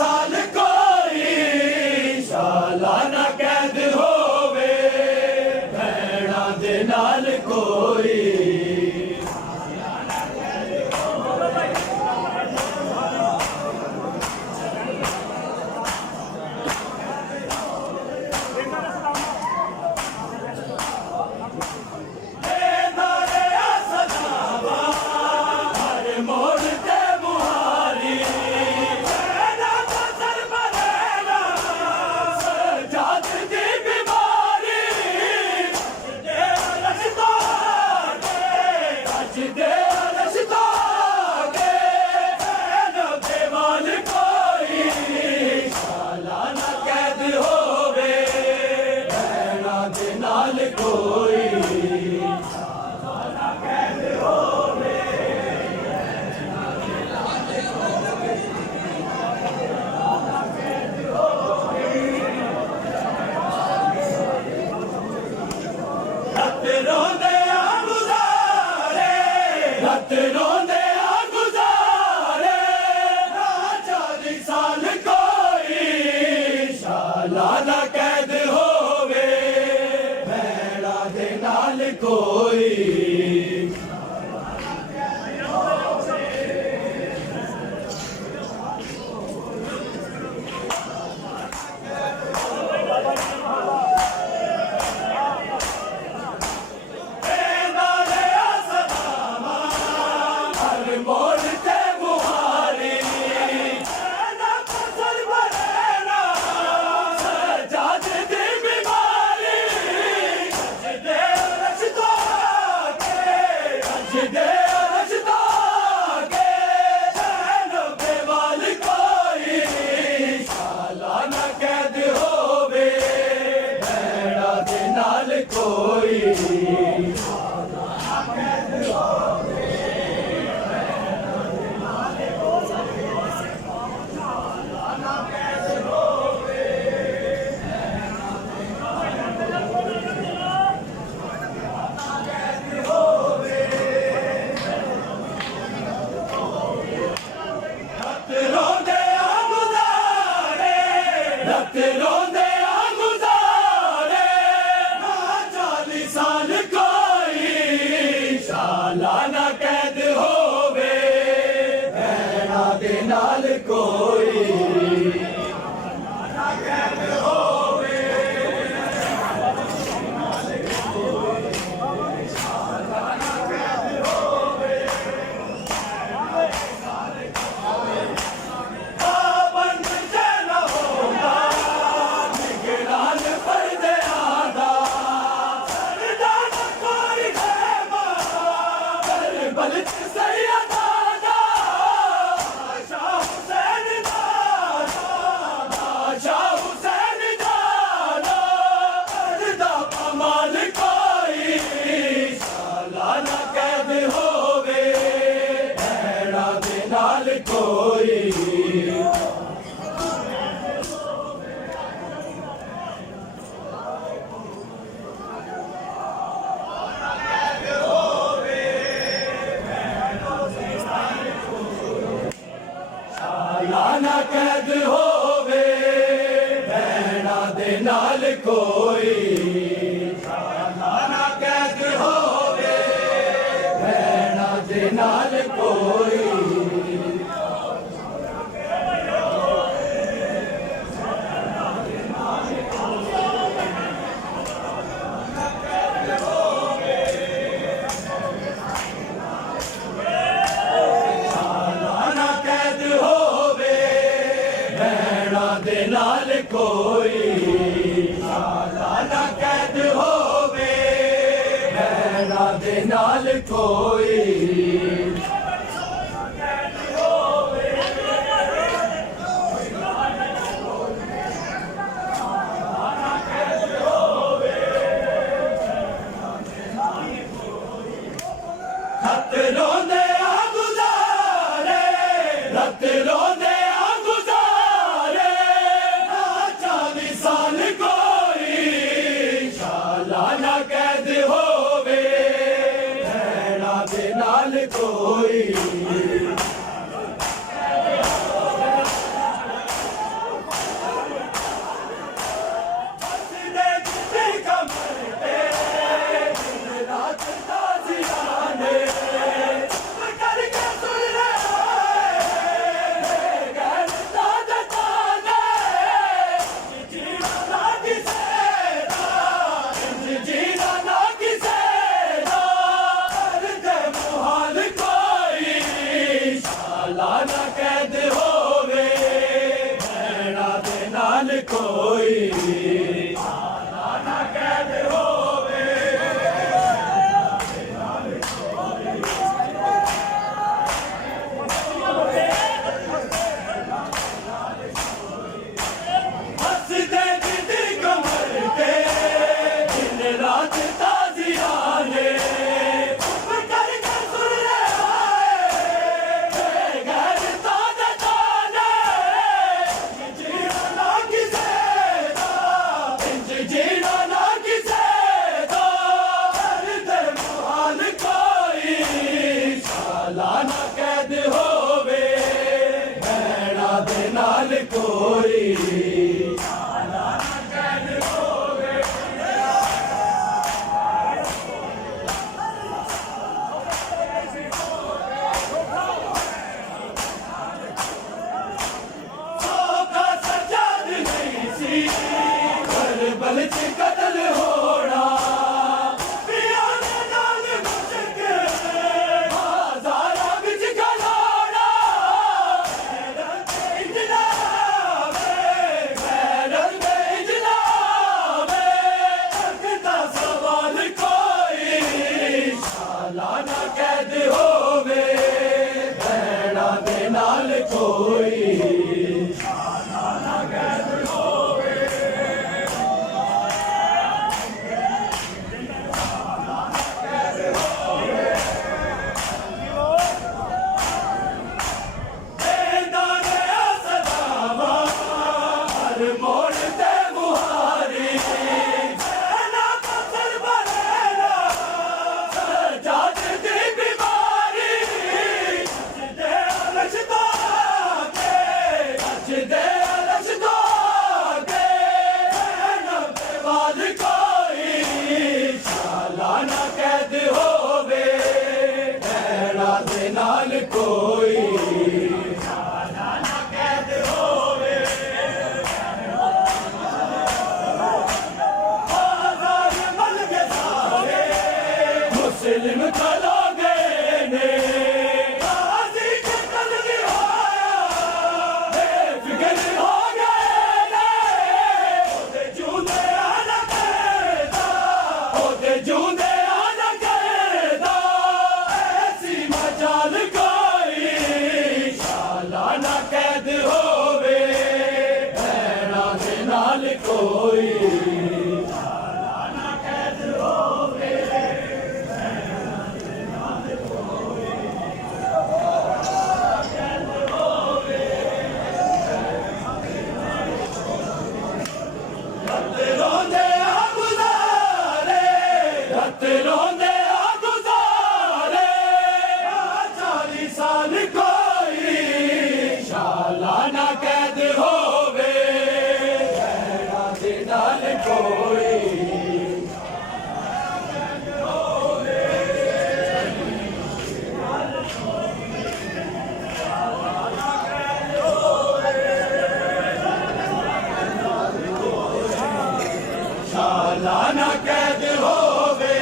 ਸਾਲ ਕੋਈ ਸਾਲਾਨਾ ਕੈਦ ਹੋਵੇ ਭੈਣਾਂ ਦੇ ਨਾਲ ਕੋਈ ਸਾਲਾਨਾ ਕੈਦ ਹੋਵੇ ਭੈਣਾਂ ਦੇ ਨਾਲ ਕੋਈ ਸਾਲਾਨਾ ਕੈਦ ਹੋਵੇ ਭੈਣਾਂ ਦੇ ਨਾਲ ਕੋਈ ਸਾਲਾਨਾ ਕੈਦ ਹੋਵੇ ਸਾਲਾਨਾ ਕੈਦ ਹੋਵੇ ਪਾਬੰਦ ਜਨ ਹੋਗਾ ਨਿਗਰਾਨ ਪਰਦਿਆਂ ਦਾ ਸਰਦਾਰ ਕੋਈ ਬਲਤ ਸੈਯਦਾ ਦਾ ਸ਼ਾਹ ਹੁਸੈਨ ਦਾ ਸ਼ਾਹ ਹੁਸੈਨ ਦਾ ਅਰਦਾ ਕਮਾਲ ਕੋਈ ਸਾਲਾਨਾ ਕੈਦ ਹੋਵੇ ਭੈਣਾਂ ਦੇ ਨਾਲ ਕੋਈ ਸਾਲਾਨਾ ਕੈਦ ਹੋਵੇ ਭੈਣਾਂ ਦੇ ਨਾਲ ਕੋਈ ਸਾਲਾਨਾ ਕੈਦ ਹੋਵੇ ਭੈਣਾਂ ਦੇ ਨਾਲ ਕੋਈ ਦੇ ਨਾਲ ਕੋਈ ਸਾਲਾਨਾ ਕੈਦ ਹੋਵੇ ਭੈਣਾਂ ਦੇ ਨਾਲ ਕੋਈ ਹੱਥ ਰੋਂਦੇ ਆ ਗੁਜ਼ਾਰੇ ਰੱਤ ਰੋਂਦੇ ਆ ਗੁਜ਼ਾਰੇ ਨਾ 40 ਸਾਲ ਕੋਈ ਸਾਲਾਨਾ ਕੈਦ ਹੋਵੇ ਭੈਣਾਂ ਦੇ ਨਾਲ ਕੋਈ ਕੋਈ ਹੱਸਦੇ ਜਿੱਦੀ ਕਮਰ ਤੇ ਦਿਨ ਰਾਤ ਤਾਜ਼ੀਆਂ ਨੇ ਕਰ ਕਰ ਸੁਰ ਰਹੇ ਗੈਰ ਤਾਜ਼ਾ ਤਾਨੇ ਜੀਣਾ ਨਾ ਕਿਸੇ ਦਾ ਇੰਜ ਜੀਣਾ ਨਾ ਕਿਸੇ ਦਾ ਕਰਦੇ ਮੁਹਾਲ ਕੋਈ ਸਾਲਾਨਾ ਕੈਦ ਹੋਵੇ ਭੈਣਾਂ ਦੇ ਨਾਲ ਕੋਈ ਸੌਖਾ ਸਜਾਦ ਨਹੀਂ ਸੀ ਕਰਬਲ ਚ ਕਤਲ ਹੋਣਾ ਪਿਆਂ ਦੇ ਨਾਲ ਮੁਸ਼ਕ ਹਜ਼ਾਰਾਂ ਵਿੱਚ ਖਲੋਣਾ ਗੈਰਤ ਦੇ ਇਜਲਾਵੇ ਗੈਰਤ ਦੇ ਇਜਲਾਵੇ ਰੱਖਦਾ ਸਵਾਲ ਕੋਈ ਸਾਲਾਨਾ ਕੈਦ ਹੋਵੇ ਭੈਣਾਂ ਦੇ ਨਾਲ ਕੋਈ ਦੇਂਦਾ ਰਿਹਾ ਸਦਾਵਾਂ ਹਰ ਮੋੜ ਤੇ ਮੁਹਾਰੀ ਨਾ ਪੱਥਰ ਬਰੇਰਾ ਸਜਾਦ ਦੀ ਬਿਮਾਰੀ ਜਿਹਦੇ ਅਲਸ਼ ਤੋਂ ਆਗੇ ਜਿਹਦੇ ਅਲਸ਼ ਤੋਂ ਆਗੇ ਨਾ ਬੇਵਾਦ ਕੋਈ ਸਾਲਾਨਾ ਕੈਦ ਹੋਵੇ ਭੈਣਾਂ ਦੇ ਨਾਲ ਕੋਈ ਆਜ਼ਾਦ ਮਲ ਕੇ ਸਾਰੇ ਮੁਸਲਿਮ ਚਲਾ ਗਏ ਨੇ ਗਾਜ਼ੀ ਕਤਲ ਨਹੀਂ ਹੋਇਆ ਬੇਫਿਕਰ ਹੋ ਗਏ ਨੇ ਉਹਦੇ ਜੂੰਦੇ ਆਲਾ ਕਰਦਾ ਉਹਦੇ ਜੂੰਦੇ ਆਲਾ ਕਰਦਾ ਐਸੀ ਮਜਾਲ ਕੋਈ ਸਾਲਾਨਾ ਕੈਦ ਹੋਵੇ ਭੈਣਾਂ ਦੇ ਨਾਲ ਕੋਈ ਰੋਂਦੇ ਆ ਗੁਜ਼ਾਰੇ ਰੱਤ ਰੋਂਦੇ ਆ ਗੁਜ਼ਾਰੇ 40 ਸਾਲ ਕੋਈ ਸਾਲਾਨਾ ਕੈਦ ਹੋਵੇ ਭੈਣਾਂ ਦੇ ਨਾਲ ਕੋਈ ਸਾਲਾਨਾ ਕੈਦ ਹੋਵੇ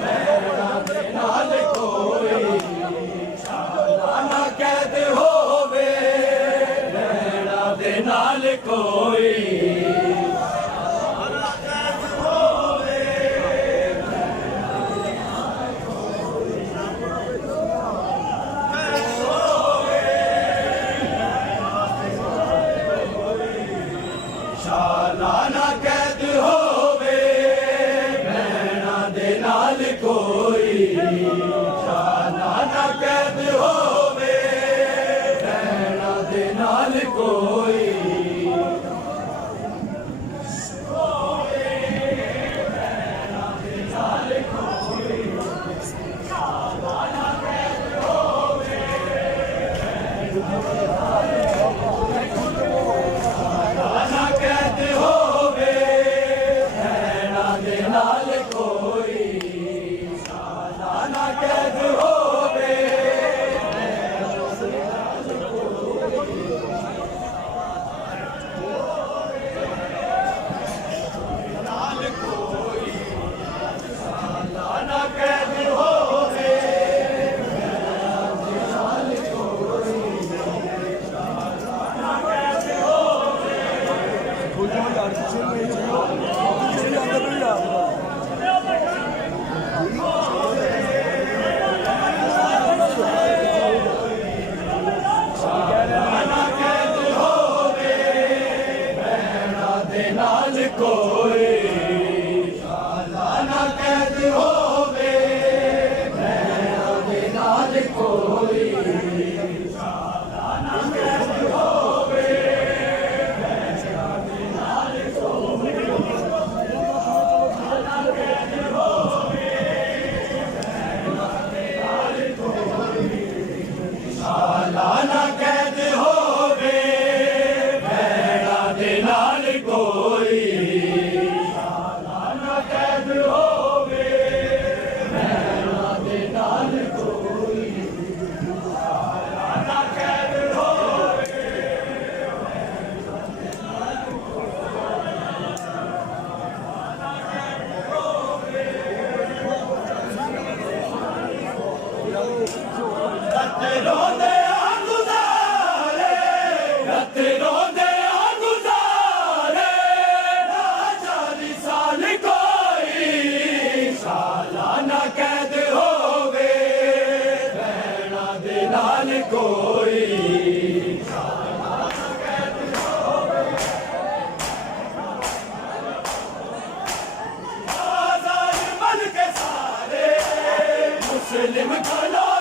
ਭੈਣਾਂ ਦੇ ਨਾਲ ਕੋਈ ਸਾਲਾਨਾ ਕੈਦ ਹੋਵੇ ਭੈਣਾਂ ਦੇ ਨਾਲ ਕੋਈ ਸਾਲਾਨਾ ਕੈਦ ਹੋਵੇ ਭੈਣਾਂ ਦੇ ਨਾਲ ਕੋਈ ਸਾਲਾਨਾ ਕੈਦ ਹੋਵੇ ਭੈਣਾਂ ਦੇ ਨਾਲ ਕੋਈ ਸਾਲਾਨਾ ਕੈਦ ਹੋਵੇ ਭੈਣਾਂ ਦੇ ਨਾਲ ਕੋਈ ਸਾਲਾਨਾ ਕੈਦ ਹੋਵੇ ਤੇ ਰੋਂਦੇ ਆ ਗੁਜ਼ਾਰੇ ਨਾ 40 ਸਾਲ ਕੋਈ ਸਾਲਾਨਾ ਕੈਦ ਹੋਵੇ ਭੈਣਾਂ ਦੇ ਨਾਲ ਕੋਈ आजाद बन के सारे मुस्लिम खलो